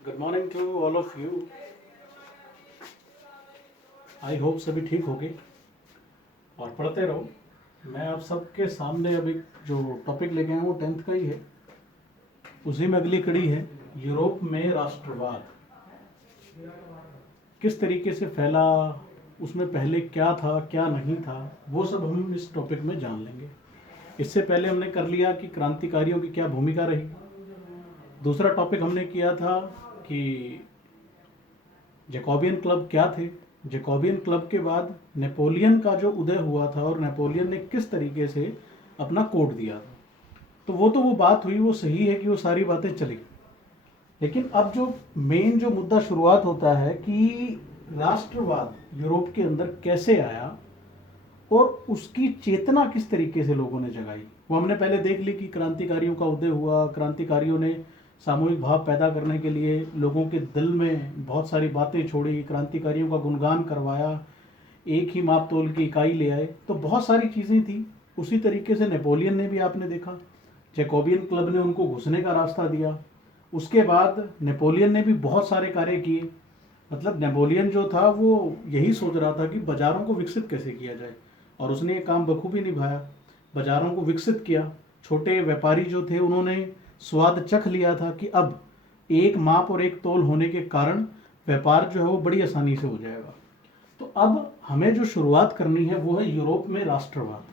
Good morning to all of you. I hope सभी ठीक होगे और पढ़ते रहो। मैं आप सबके सामने अभी जो टॉपिक लेके आया हूँ वो 10th का ही है। उसी में अगली कड़ी है यूरोप में राष्ट्रवाद किस तरीके से फैला, उसमें पहले क्या था क्या नहीं था, वो सब हम इस टॉपिक में जान लेंगे। इससे पहले हमने कर लिया कि क्रांतिकारियों की क्या भूमिका रही। दूसरा टॉपिक हमने किया था कि जैकोबियन क्लब क्या थे। जैकोबियन क्लब के बाद नेपोलियन का जो उदय हुआ था और नेपोलियन ने किस तरीके से अपना कोड दिया था, तो वो बात हुई, वो सही है कि वो सारी बातें चली। लेकिन अब जो मेन जो मुद्दा शुरुआत होता है कि राष्ट्रवाद यूरोप के अंदर कैसे आया और उसकी चेतना किस तरीके से लोगों ने जगाई, वो हमने पहले देख ली कि क्रांतिकारियों का उदय हुआ। क्रांतिकारियों ने सामूहिक भाव पैदा करने के लिए लोगों के दिल में बहुत सारी बातें छोड़ी, क्रांतिकारियों का गुणगान करवाया, एक ही माप तोल की इकाई ले आए, तो बहुत सारी चीज़ें थी। उसी तरीके से नेपोलियन ने भी, आपने देखा, जैकोबियन क्लब ने उनको घुसने का रास्ता दिया। उसके बाद नेपोलियन ने भी बहुत सारे कार्य किए। मतलब नेपोलियन जो था वो यही सोच रहा था कि बाज़ारों को विकसित कैसे किया जाए, और उसने ये काम बखूबी निभाया। बाज़ारों को विकसित किया। छोटे व्यापारी जो थे उन्होंने स्वाद चख लिया था कि अब एक माप और एक तोल होने के कारण व्यापार जो है वो बड़ी आसानी से हो जाएगा। तो अब हमें जो शुरुआत करनी है वो है यूरोप में राष्ट्रवाद।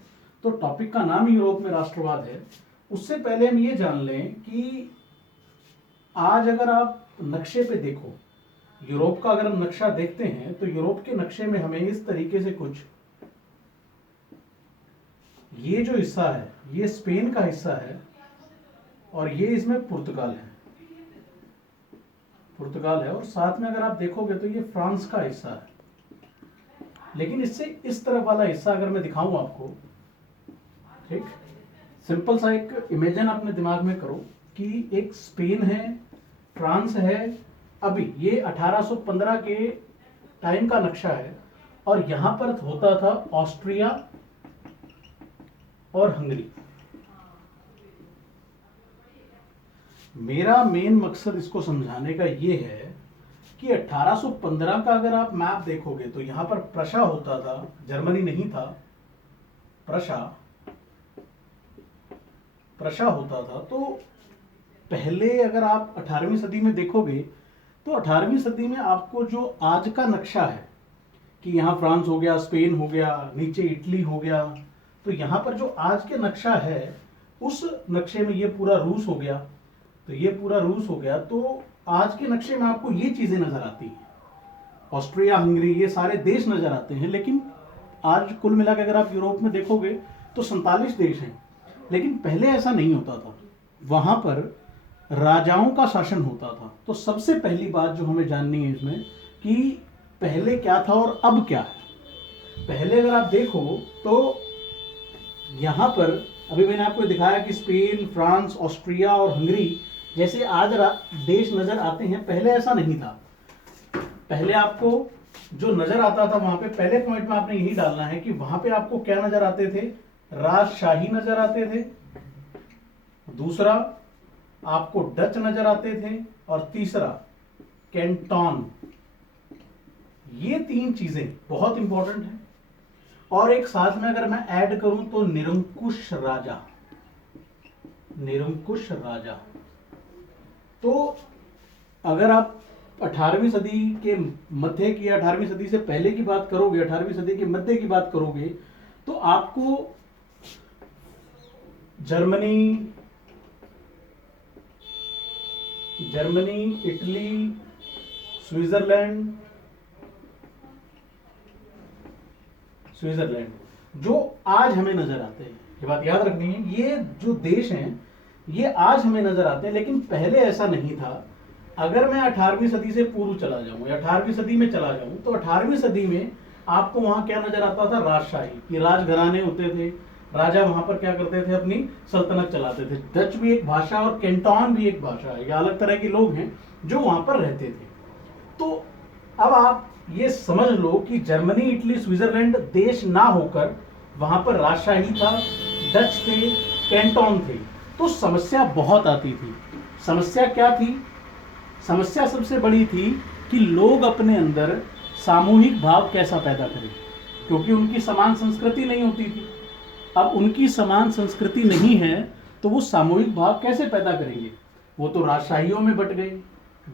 तो टॉपिक का नाम यूरोप में राष्ट्रवाद है। उससे पहले हम ये जान लें कि आज अगर आप नक्शे पे देखो, यूरोप का अगर हम नक्शा देखते हैं तो यूरोप के नक्शे में हमें इस तरीके से कुछ, ये जो हिस्सा है ये स्पेन का हिस्सा है और ये इसमें पुर्तगाल है। पुर्तगाल है और साथ में अगर आप देखोगे तो ये फ्रांस का हिस्सा है। लेकिन इससे इस तरफ वाला हिस्सा अगर मैं दिखाऊं आपको, ठीक, सिंपल सा एक इमेजिन अपने दिमाग में करो कि एक स्पेन है, फ्रांस है। अभी ये 1815 के टाइम का नक्शा है और यहां पर होता था ऑस्ट्रिया और हंगरी। मेरा मेन मकसद इसको समझाने का ये है कि 1815 का अगर आप मैप देखोगे तो यहां पर प्रशा होता था, जर्मनी नहीं था, प्रशा होता था। तो पहले अगर आप 18वीं सदी में देखोगे तो 18वीं सदी में आपको जो आज का नक्शा है कि यहाँ फ्रांस हो गया, स्पेन हो गया, नीचे इटली हो गया, तो यहाँ पर जो आज के नक्शा है उस नक्शे में ये पूरा रूस हो गया। तो ये पूरा रूस हो गया। तो आज के नक्शे में आपको ये चीजें नजर आती हैं, ऑस्ट्रिया, हंगरी, ये सारे देश नजर आते हैं। लेकिन आज कुल मिलाकर अगर आप यूरोप में देखोगे तो 47 देश हैं। लेकिन पहले ऐसा नहीं होता था, वहां पर राजाओं का शासन होता था। तो सबसे पहली बात जो हमें जाननी है इसमें कि पहले क्या था और अब क्या है। पहले अगर आप देखो तो यहां पर अभी मैंने आपको दिखाया कि स्पेन, फ्रांस, ऑस्ट्रिया और हंगरी जैसे आज देश नजर आते हैं, पहले ऐसा नहीं था। पहले आपको जो नजर आता था वहां पे, पहले पॉइंट में आपने यही डालना है कि वहां पे आपको क्या नजर आते थे, राजशाही नजर आते थे। दूसरा आपको डच नजर आते थे और तीसरा कैंटोन। ये तीन चीजें बहुत इंपॉर्टेंट है। और एक साथ में अगर मैं ऐड करूं तो निरंकुश राजा, निरंकुश राजा। तो अगर आप 18वीं सदी के मध्य की, 18वीं सदी से पहले की बात करोगे, 18वीं सदी के मध्य की बात करोगे तो आपको जर्मनी, इटली, स्विट्जरलैंड जो आज हमें नजर आते हैं, ये बात याद रखनी है, ये जो देश हैं ये आज हमें नजर आते हैं, लेकिन पहले ऐसा नहीं था। अगर मैं 18वीं सदी से पूर्व चला जाऊं या 18वीं सदी में चला जाऊं तो 18वीं सदी में आपको वहां क्या नजर आता था, राजशाही, कि राजघराने होते थे, राजा वहां पर क्या करते थे, अपनी सल्तनत चलाते थे। डच भी एक भाषा और कैंटोन भी एक भाषा है, या अलग तरह के लोग हैं जो वहां पर रहते थे। तो अब आप ये समझ लो कि जर्मनी, इटली, स्विट्जरलैंड देश ना होकर वहां पर राजशाही था, डच थे, कैंटोन थे। तो समस्या बहुत आती थी। समस्या क्या थी? समस्या सबसे बड़ी थी कि लोग अपने अंदर सामूहिक भाव कैसा पैदा करें, क्योंकि उनकी समान संस्कृति नहीं होती थी। अब उनकी समान संस्कृति नहीं है तो वो सामूहिक भाव कैसे पैदा करेंगे? वो तो राजशाहियों में बट गए,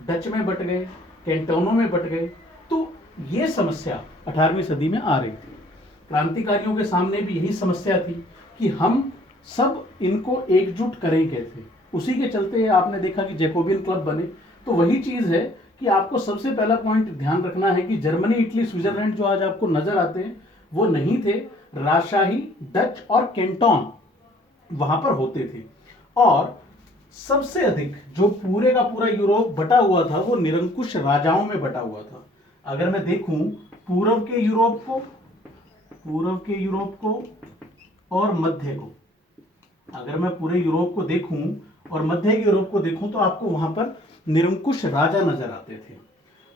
डच में बट गए, कैंटोनों में बट गए। तो ये समस्या 18वीं सदी में आ रही थी। क्रांतिकारियों के सामने भी यही समस्या थी कि हम सब इनको एकजुट करें कैसे। उसी के चलते आपने देखा कि जैकोबियन क्लब बने। तो वही चीज है कि आपको सबसे पहला पॉइंट ध्यान रखना है कि जर्मनी, इटली, स्विट्जरलैंड जो आज आपको नजर आते हैं वो नहीं थे। राजशाही, डच और कैंटोन वहां पर होते थे। और सबसे अधिक जो पूरे का पूरा यूरोप बटा हुआ था वो निरंकुश राजाओं में बटा हुआ था। अगर मैं देखूं पूर्व के यूरोप को और मध्य को, अगर मैं पूरे यूरोप को देखूं और मध्य के यूरोप को देखूं तो आपको वहां पर निरंकुश राजा नजर आते थे।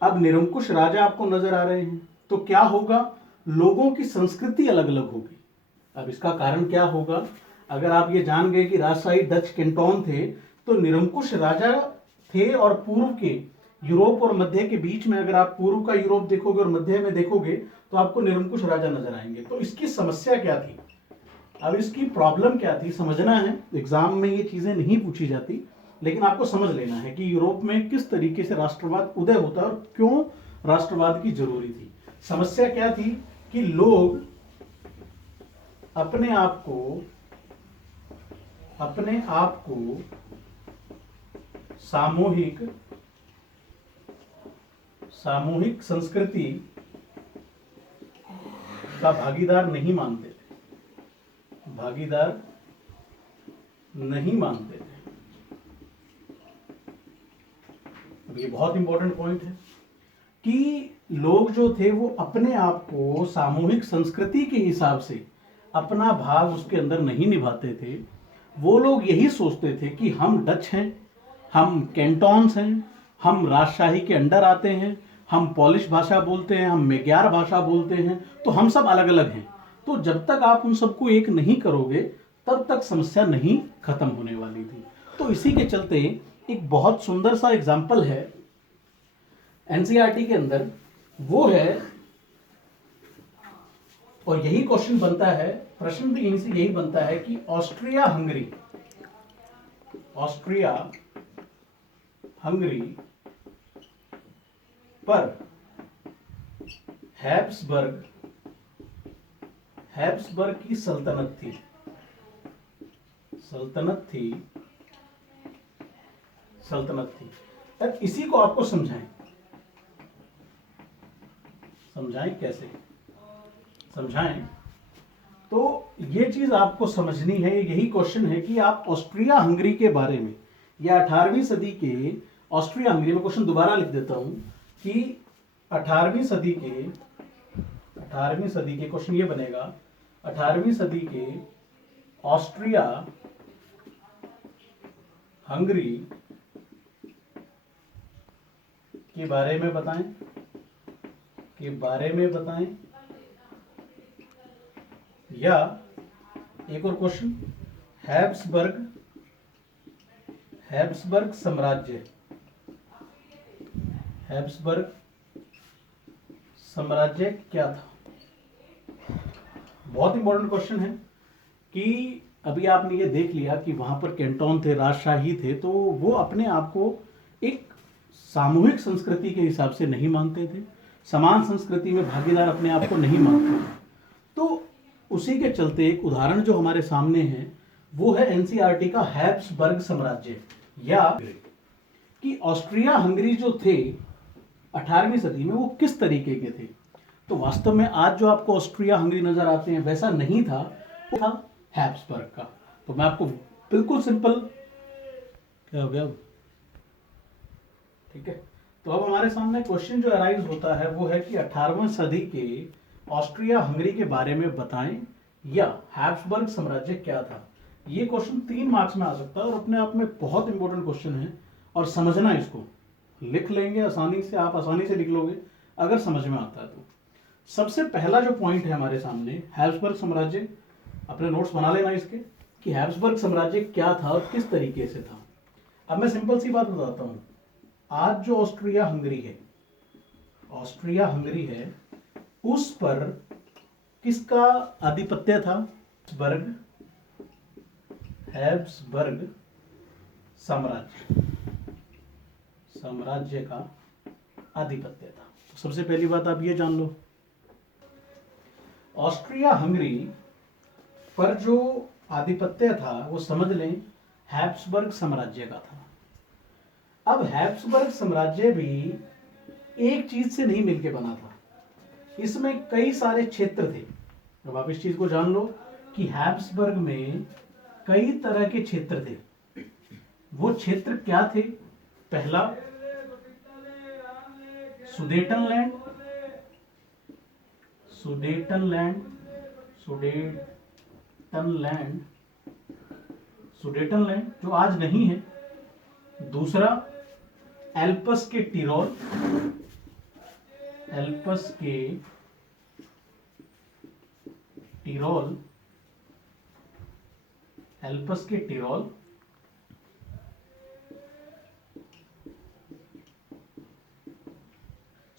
अब निरंकुश राजा आपको नजर आ रहे हैं तो क्या होगा? लोगों की संस्कृति अलग अलग होगी। अब इसका कारण क्या होगा? अगर आप ये जान गए कि राजशाही, डच, कैंटोन थे तो निरंकुश राजा थे, और पूर्व के यूरोप और मध्य के बीच में अगर आप पूर्व का यूरोप देखोगे और मध्य में देखोगे तो आपको निरंकुश राजा नजर आएंगे। तो इसकी समस्या क्या थी? अब इसकी प्रॉब्लम क्या थी समझना है। एग्जाम में ये चीजें नहीं पूछी जाती, लेकिन आपको समझ लेना है कि यूरोप में किस तरीके से राष्ट्रवाद उदय होता है और क्यों राष्ट्रवाद की जरूरी थी। समस्या क्या थी कि लोग अपने आप को सामूहिक संस्कृति का भागीदार नहीं मानते थे। अब ये बहुत इंपॉर्टेंट पॉइंट है कि लोग जो थे वो अपने आप को सामूहिक संस्कृति के हिसाब से अपना भाग उसके अंदर नहीं निभाते थे। वो लोग यही सोचते थे कि हम डच हैं, हम कैंटोन्स हैं, हम राजशाही के अंडर आते हैं, हम पॉलिश भाषा बोलते हैं, हम मेग्यार भाषा बोलते हैं, तो हम सब अलग अलग हैं। तो जब तक आप उन सबको एक नहीं करोगे तब तक समस्या नहीं खत्म होने वाली थी। तो इसी के चलते एक बहुत सुंदर सा एग्जाम्पल है एनसीईआरटी के अंदर, वो है, और यही क्वेश्चन बनता है, प्रश्न भी यहीं से यही बनता है कि ऑस्ट्रिया हंगरी पर हैब्सबर्ग की सल्तनत थी। अब इसी को आपको समझाएं कैसे समझाएं। तो ये चीज आपको समझनी है। यही क्वेश्चन है कि आप ऑस्ट्रिया हंगरी के बारे में, या 18वीं सदी के ऑस्ट्रिया हंगरी में, क्वेश्चन दोबारा लिख देता हूं कि 18वीं सदी के क्वेश्चन ये बनेगा, 18वीं सदी के ऑस्ट्रिया हंगरी के बारे में बताएं। या एक और क्वेश्चन, हैब्सबर्ग साम्राज्य क्या था? बहुत इंपॉर्टेंट क्वेश्चन है कि अभी आपने ये देख लिया कि वहां पर कैंटोन थे, राजशाही थे, तो वो अपने आप को एक सामूहिक संस्कृति के हिसाब से नहीं मानते थे, समान संस्कृति में भागीदार अपने आप को नहीं मानते थे। तो उसी के चलते एक उदाहरण जो हमारे सामने है वो है एनसीईआरटी का हैब्सबर्ग साम्राज्य, या कि ऑस्ट्रिया हंगरी जो थे 18वीं सदी में वो किस तरीके के थे। तो वास्तव में आज जो आपको ऑस्ट्रिया हंगरी नजर आते हैं वैसा नहीं था, वो था हैब्सबर्ग का। तो मैं आपको बिल्कुल सिंपल, क्या हो गया, ठीक है। तो अब हमारे सामने क्वेश्चन जो अराइज होता है वो है कि 18वीं सदी के ऑस्ट्रिया हंगरी के बारे में बताएं, या हैब्सबर्ग साम्राज्य क्या था। ये क्वेश्चन 3 मार्क्स में आ सकता है और अपने आप में बहुत इंपॉर्टेंट क्वेश्चन है। और समझना, इसको लिख लेंगे आसानी से, आप आसानी से लिख लोगे अगर समझ में आता है तो। सबसे पहला जो पॉइंट है हमारे सामने, हैब्सबर्ग साम्राज्य, अपने नोट्स बना लेना इसके कि हैब्सबर्ग साम्राज्य क्या था और किस तरीके से था। अब मैं सिंपल सी बात बताता हूँ आज जो ऑस्ट्रिया हंगरी है, ऑस्ट्रिया हंगरी है, उस पर किसका आधिपत्य था? बर्ग, हैब्सबर्ग साम्राज्य, साम्राज्य का आधिपत्य था। तो सबसे पहली बात आप ये जान लो, ऑस्ट्रिया हंगरी पर जो आधिपत्य था वो समझ लें हैब्सबर्ग साम्राज्य का था। अब हैब्सबर्ग साम्राज्य भी एक चीज से नहीं मिलके बना था, इसमें कई सारे क्षेत्र थे। अब आप इस चीज को जान लो कि हैब्सबर्ग में कई तरह के क्षेत्र थे। वो क्षेत्र क्या थे? पहला सुडेटनलैंड, सुडेटनलैंड, सुडेटनलैंड, सुडेटनलैंड जो आज नहीं है। दूसरा एल्पस के टिरोल, एल्पस के टिरोल, एल्पस के टिरोल।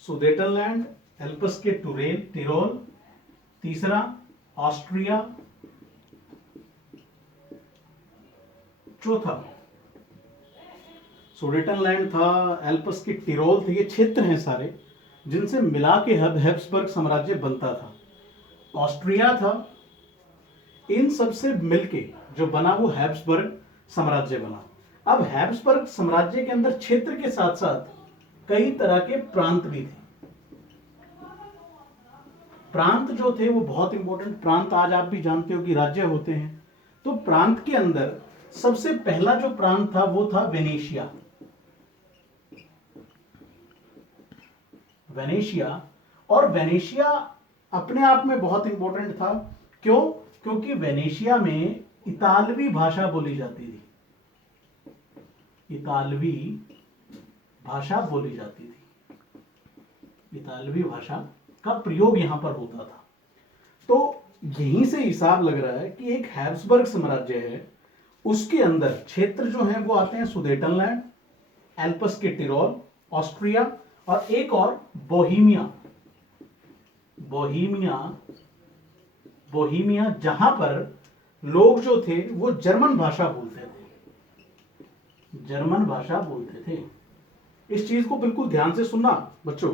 सुडेटनलैंड, एल्पस के टिरोल। तीसरा ऑस्ट्रिया। चौथा सुडेटनलैंड था, एल्पस के टिरोल थे। ये क्षेत्र हैं सारे जिनसे मिला के हैब्सबर्ग साम्राज्य बनता था। ऑस्ट्रिया था, इन सब से मिलके जो बना वो हैब्सबर्ग साम्राज्य बना। अब हैब्सबर्ग साम्राज्य के अंदर क्षेत्र के साथ साथ कई तरह के प्रांत भी थे। प्रांत जो थे वो बहुत इंपॉर्टेंट, प्रांत आज आप भी जानते हो कि राज्य होते हैं। तो प्रांत के अंदर सबसे पहला जो प्रांत था वो था वेनेशिया। वेनेशिया, और वेनेशिया अपने आप में बहुत इंपॉर्टेंट था। क्यों? क्योंकि वेनेशिया में इतालवी भाषा बोली जाती थी, इतालवी भाषा बोली जाती थी, इतालवी भाषा का प्रयोग यहां पर होता था। तो यहीं से हिसाब लग रहा है कि एक हैब्सबर्ग साम्राज्य है, उसके अंदर क्षेत्र जो हैं वो आते हैं सुडेटनलैंड, एल्पस के टिरोल, ऑस्ट्रिया और एक और बोहीमिया। बोहीमिया, बोहीमिया जहां पर लोग जो थे वो जर्मन भाषा बोलते थे, जर्मन भाषा बोलते थे। इस चीज को बिल्कुल ध्यान से सुनना बच्चों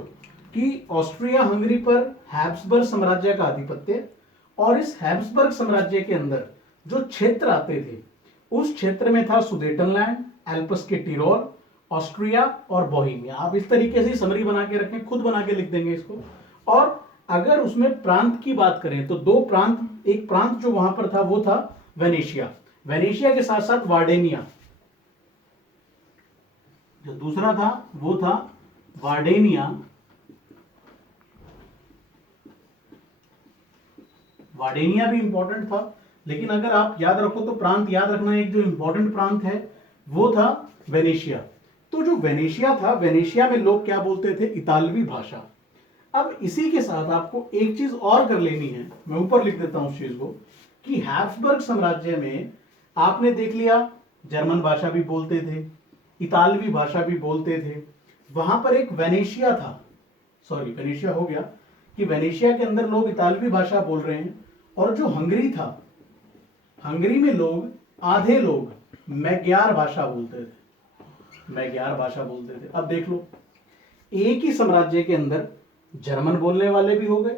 कि ऑस्ट्रिया हंगरी पर हैब्सबर्ग साम्राज्य का आधिपत्य, और इस हैब्सबर्ग साम्राज्य के अंदर जो क्षेत्र आते थे उस क्षेत्र में था सुडेटनलैंड, एल्पस के टिरोल, ऑस्ट्रिया और बोहीमिया। आप इस तरीके से समरी बना के रखें, खुद बना के लिख देंगे इसको। और अगर उसमें प्रांत की बात करें तो दो प्रांत, एक प्रांत जो वहां पर था वो था वेनेशिया, वेनेशिया के साथ साथ वार्डेनिया, जो दूसरा था वो था वार्डेनिया। वार्डेनिया भी इंपॉर्टेंट था, लेकिन अगर आप याद रखो तो प्रांत याद रखना, एक जो इंपॉर्टेंट प्रांत है वो था वेनेशिया। तो जो वेनेशिया था, वेनेशिया में लोग क्या बोलते थे? इतालवी भाषा। अब इसी के साथ आपको एक चीज और कर लेनी है, मैं ऊपर लिख देता हूं उस चीज को, कि हैब्सबर्ग साम्राज्य में आपने देख लिया जर्मन भाषा भी बोलते थे, इतालवी भाषा भी बोलते थे। वहां पर एक वेनेशिया था, सॉरी वेनेशिया हो गया, कि वेनेशिया के अंदर लोग इतालवी भाषा बोल रहे हैं। और जो हंगरी था, हंगरी में लोग, आधे लोग मैग्यार भाषा बोलते थे, मैग्यार भाषा बोलते थे। अब देख लो, एक ही साम्राज्य के अंदर जर्मन बोलने वाले भी हो गए,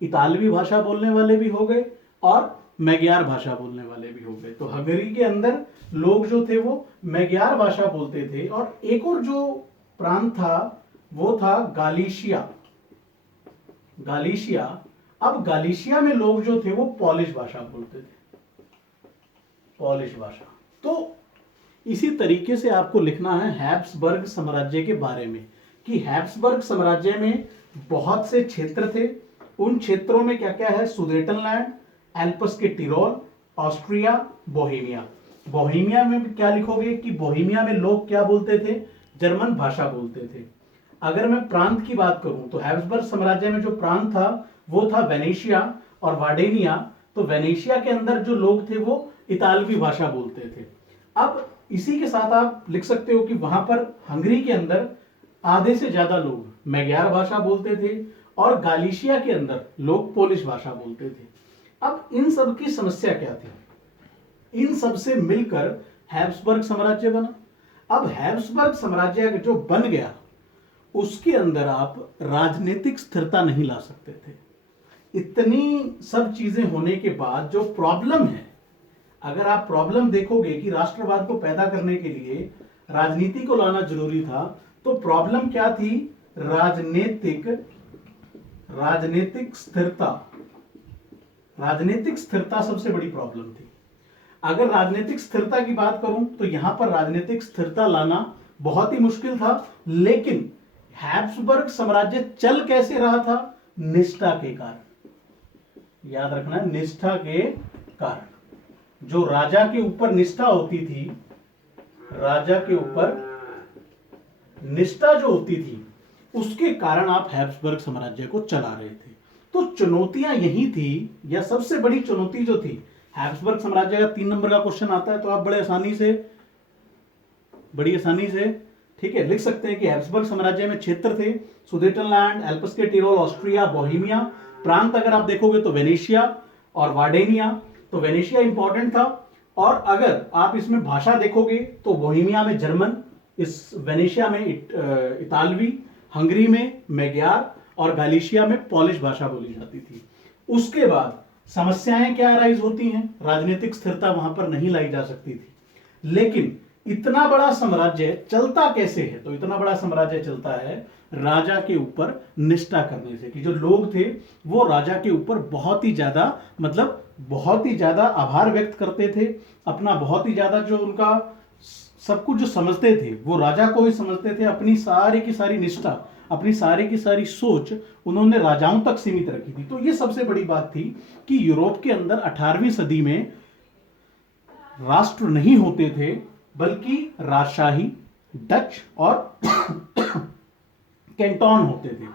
इतालवी भाषा बोलने वाले भी हो गए और मैग्यार भाषा बोलने वाले भी हो गए। तो हंगरी के अंदर लोग जो थे वो मैग्यार भाषा बोलते थे। और एक और जो प्रांत था वो था गालिशिया, गालिशिया। अब गालिशिया में लोग जो थे वो पॉलिश भाषा बोलते थे, पॉलिश भाषा। तो इसी तरीके से आपको लिखना है हैब्सबर्ग साम्राज्य के बारे में, कि हैब्सबर्ग साम्राज्य में बहुत से क्षेत्र थे। उन क्षेत्रों में क्या क्या है? सुडेटनलैंड, एल्पस के टिरोल, ऑस्ट्रिया, बोहेमिया। बोहेमिया में क्या लिखोगे कि बोहेमिया में लोग क्या बोलते थे? जर्मन भाषा बोलते थे। अगर मैं प्रांत की बात करूं तो हैब्सबर्ग साम्राज्य में जो प्रांत था वो था वेनेशिया और वार्डेनिया। तो वेनेशिया के अंदर जो लोग थे वो इतालवी भाषा बोलते थे। अब इसी के साथ आप लिख सकते हो कि वहां पर हंगरी के अंदर आधे से ज्यादा लोग मैग्यार भाषा बोलते थे और गालिशिया के अंदर लोग पोलिश भाषा बोलते थे। अब इन सब की समस्या क्या थी? इन सब से मिलकर हैब्सबर्ग साम्राज्य बना। अब हैब्सबर्ग साम्राज्य जो बन गया उसके अंदर आप राजनीतिक स्थिरता नहीं ला सकते थे। इतनी सब चीजें होने के बाद जो प्रॉब्लम है, अगर आप प्रॉब्लम देखोगे कि राष्ट्रवाद को पैदा करने के लिए राजनीति को लाना जरूरी था, तो प्रॉब्लम क्या थी? राजनीतिक स्थिरता। राजनीतिक स्थिरता सबसे बड़ी प्रॉब्लम थी। अगर राजनीतिक स्थिरता की बात करूं तो यहां पर राजनीतिक स्थिरता लाना बहुत ही मुश्किल था। लेकिन हैब्सबर्ग साम्राज्य चल कैसे रहा था? निष्ठा के कारण। याद रखना, निष्ठा के कारण। जो राजा के ऊपर निष्ठा होती थी, राजा के ऊपर निष्ठा जो होती थी, उसके कारण आप हैब्सबर्ग साम्राज्य को चला रहे थे। तो चुनौतियां यही थी, या सबसे बड़ी चुनौती जो थी हैब्सबर्ग साम्राज्य का 3 नंबर का क्वेश्चन आता है तो आप बड़ी आसानी से ठीक है लिख सकते हैं कि हैब्सबर्ग साम्राज्य में क्षेत्र थे सुदेटनलैंड, एल्प्स के टिरोल, ऑस्ट्रिया, बोहेमिया। प्रांत अगर आप देखोगे तो वेनेशिया और वार्डेनिया। तो वेनेशिया इंपॉर्टेंट था। और अगर आप इसमें भाषा देखोगे तो बोहेमिया में जर्मन, इस वेनेशिया में इतालवी, हंगरी में मैग्यार और गालिशिया में पोलिश भाषा बोली जाती थी। उसके बाद समस्याएं क्या राइज होती हैं? राजनीतिक स्थिरता वहां पर नहीं लाई जा सकती थी। लेकिन इतना बड़ा साम्राज्य चलता कैसे है? तो इतना बड़ा साम्राज्य चलता है राजा के ऊपर निष्ठा करने से, कि जो लोग थे वो राजा के ऊपर बहुत ही ज्यादा आभार व्यक्त करते थे। अपना बहुत ही ज्यादा जो उनका सब कुछ जो समझते थे वो राजा को ही समझते थे। अपनी सारी की सारी निष्ठा, अपनी सारी की सारी सोच उन्होंने राजाओं तक सीमित रखी थी। तो ये सबसे बड़ी बात थी कि यूरोप के अंदर 18वीं सदी में राष्ट्र नहीं होते थे, बल्कि राजशाही, डच और कैंटोन होते थे।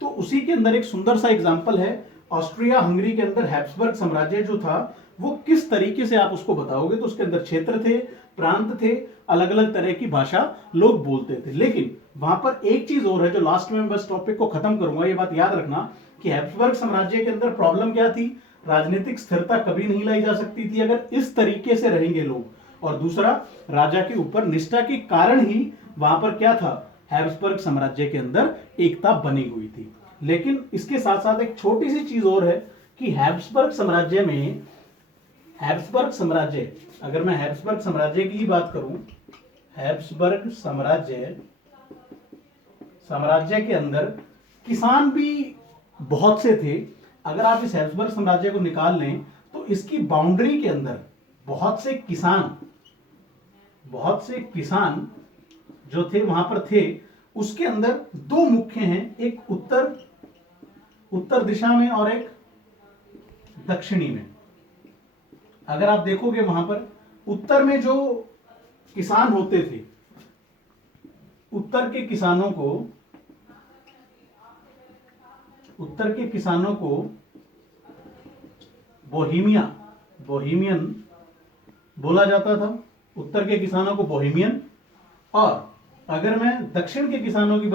तो उसी के अंदर एक सुंदर सा एग्जाम्पल है ऑस्ट्रिया हंगरी के अंदर हैब्सबर्ग साम्राज्य जो था वो किस तरीके से आप उसको बताओगे। तो उसके अंदर क्षेत्र थे, प्रांत थे, अलग अलग तरह की भाषा लोग बोलते थे। लेकिन वहां पर एक चीज और है जो लास्ट में बस टॉपिक को खत्म करूंगा, ये बात याद रखना कि हैब्सबर्ग साम्राज्य के अंदर प्रॉब्लम क्या थी? राजनीतिक स्थिरता कभी नहीं लाई जा सकती थी अगर इस तरीके से रहेंगे लोग। और दूसरा, राजा के ऊपर निष्ठा के कारण ही वहां पर क्या था? हैब्सबर्ग साम्राज्य के अंदर एकता बनी हुई थी। लेकिन इसके साथ साथ एक छोटी सी चीज और है कि हैब्सबर्ग साम्राज्य, अगर मैं हैब्सबर्ग साम्राज्य की बात करूं, हैब्सबर्ग साम्राज्य के अंदर किसान भी बहुत से थे। अगर आप इस हैब्सबर्ग साम्राज्य को निकाल लें तो इसकी बाउंड्री के अंदर बहुत से किसान जो थे वहां पर थे। उसके अंदर 2 मुख्य हैं, एक उत्तर दिशा में और एक दक्षिणी में। अगर आप देखोगे वहां पर उत्तर में जो किसान होते थे, उत्तर के किसानों को बोहेमियन बोला जाता था। उत्तर के किसानों को बोहेमियन। और अगर मैं दक्षिण के किसानों की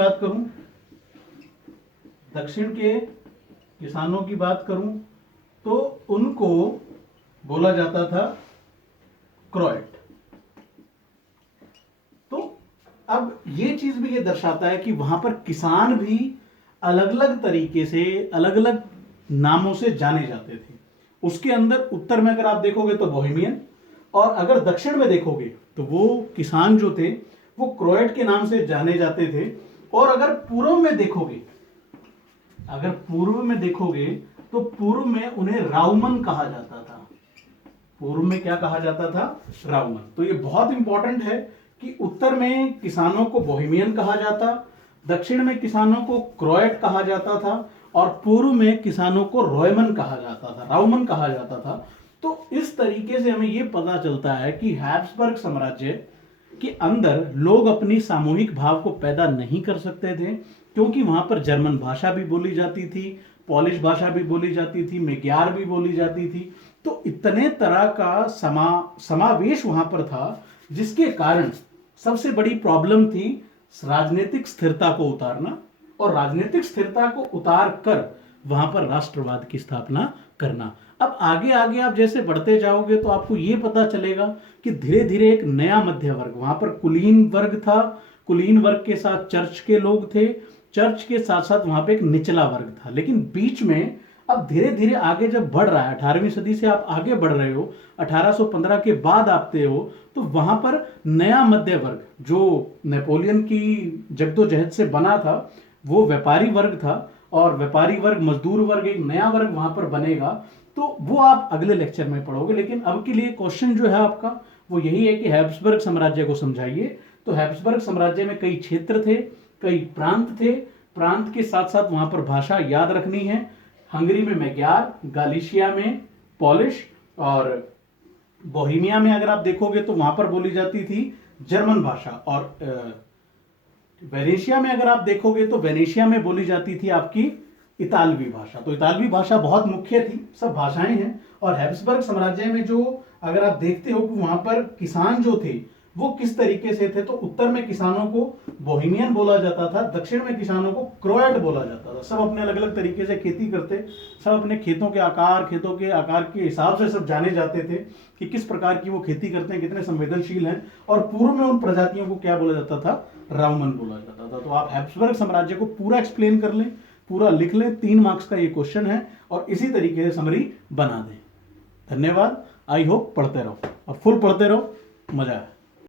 बात करूं तो उनको बोला जाता था क्रोएट। तो अब ये चीज भी ये दर्शाता है कि वहां पर किसान भी अलग अलग तरीके से, अलग अलग नामों से जाने जाते थे। उसके अंदर उत्तर में अगर आप देखोगे तो बोहेमियन, और अगर दक्षिण में देखोगे तो वो किसान जो थे वो क्रोएट के नाम से जाने जाते थे। और अगर पूर्व में देखोगे तो पूर्व में उन्हें राउमन कहा जाता था। पूर्व में क्या कहा जाता था? राउमन। तो ये बहुत इंपॉर्टेंट है कि उत्तर में किसानों को बोहेमियन कहा जाता, दक्षिण में किसानों को क्रोएट कहा जाता था, और पूर्व में किसानों को राउमन कहा जाता था। तो इस तरीके से हमें यह पता चलता है कि हैब्सबर्ग साम्राज्य के अंदर लोग अपनी सामूहिक भाव को पैदा नहीं कर सकते थे, क्योंकि वहां पर जर्मन भाषा भी बोली जाती थी, पोलिश भाषा भी बोली जाती थी, मैग्यार भी बोली जाती थी। तो इतने तरह का समावेश वहां पर था जिसके कारण सबसे बड़ी प्रॉब्लम थी राजनीतिक स्थिरता को उतारना, और राजनीतिक स्थिरता को उतार कर वहां पर राष्ट्रवाद की स्थापना करना। अब आगे आगे आप जैसे बढ़ते जाओगे तो आपको यह पता चलेगा कि धीरे धीरे एक नया मध्य वर्ग, वहां पर कुलीन वर्ग था, कुलीन वर्ग के साथ चर्च के लोग थे, चर्च के साथ साथ वहां पे एक निचला वर्ग था। लेकिन बीच में अब धीरे धीरे आगे जब बढ़ रहा है, 18वीं सदी से आप आगे बढ़ रहे हो, 1815 के बाद आते हो, तो वहां पर नया मध्य वर्ग जो नेपोलियन की जद्दोजहद से बना था वो व्यापारी वर्ग था, और व्यापारी वर्ग, मजदूर वर्ग, एक नया वर्ग वहां पर बनेगा। तो वो आप अगले लेक्चर में पढ़ोगे। लेकिन अब के लिए क्वेश्चन जो है आपका वो यही है कि हैब्सबर्ग साम्राज्य को समझाइए। तो हैब्सबर्ग साम्राज्य में कई क्षेत्र थे, कई प्रांत थे, प्रांत के साथ साथ वहां पर भाषा याद रखनी है। हंगरी में मैग्यार, गालिशिया में पोलिश, और बोहेमिया में अगर आप देखोगे तो वहां पर बोली जाती थी जर्मन भाषा, और वेनेशिया में अगर आप देखोगे तो वेनेशिया में बोली जाती थी आपकी इतालवी भाषा। तो इतालवी भाषा बहुत मुख्य थी, सब भाषाएं हैं। और हैब्सबर्ग साम्राज्य में जो अगर आप देखते हो कि वहां पर किसान जो थे वो किस तरीके से थे, तो उत्तर में किसानों को बोहेमियन बोला जाता था, दक्षिण में किसानों को क्रोएट बोला जाता था। सब अपने अलग अलग तरीके से खेती करते, सब अपने खेतों के आकार के हिसाब से सब जाने जाते थे कि किस प्रकार की वो खेती करते हैं, कितने संवेदनशील हैं। और पूर्व में उन प्रजातियों को क्या बोला जाता था, राउमन बोला जाता था। तो आप हैब्सबर्ग साम्राज्य को पूरा एक्सप्लेन कर लें, पूरा लिख लें, 3 मार्क्स का ये क्वेश्चन है, और इसी तरीके से समरी बना दें। धन्यवाद। आई होप पढ़ते रहो और फुल पढ़ते रहो, मजा आए।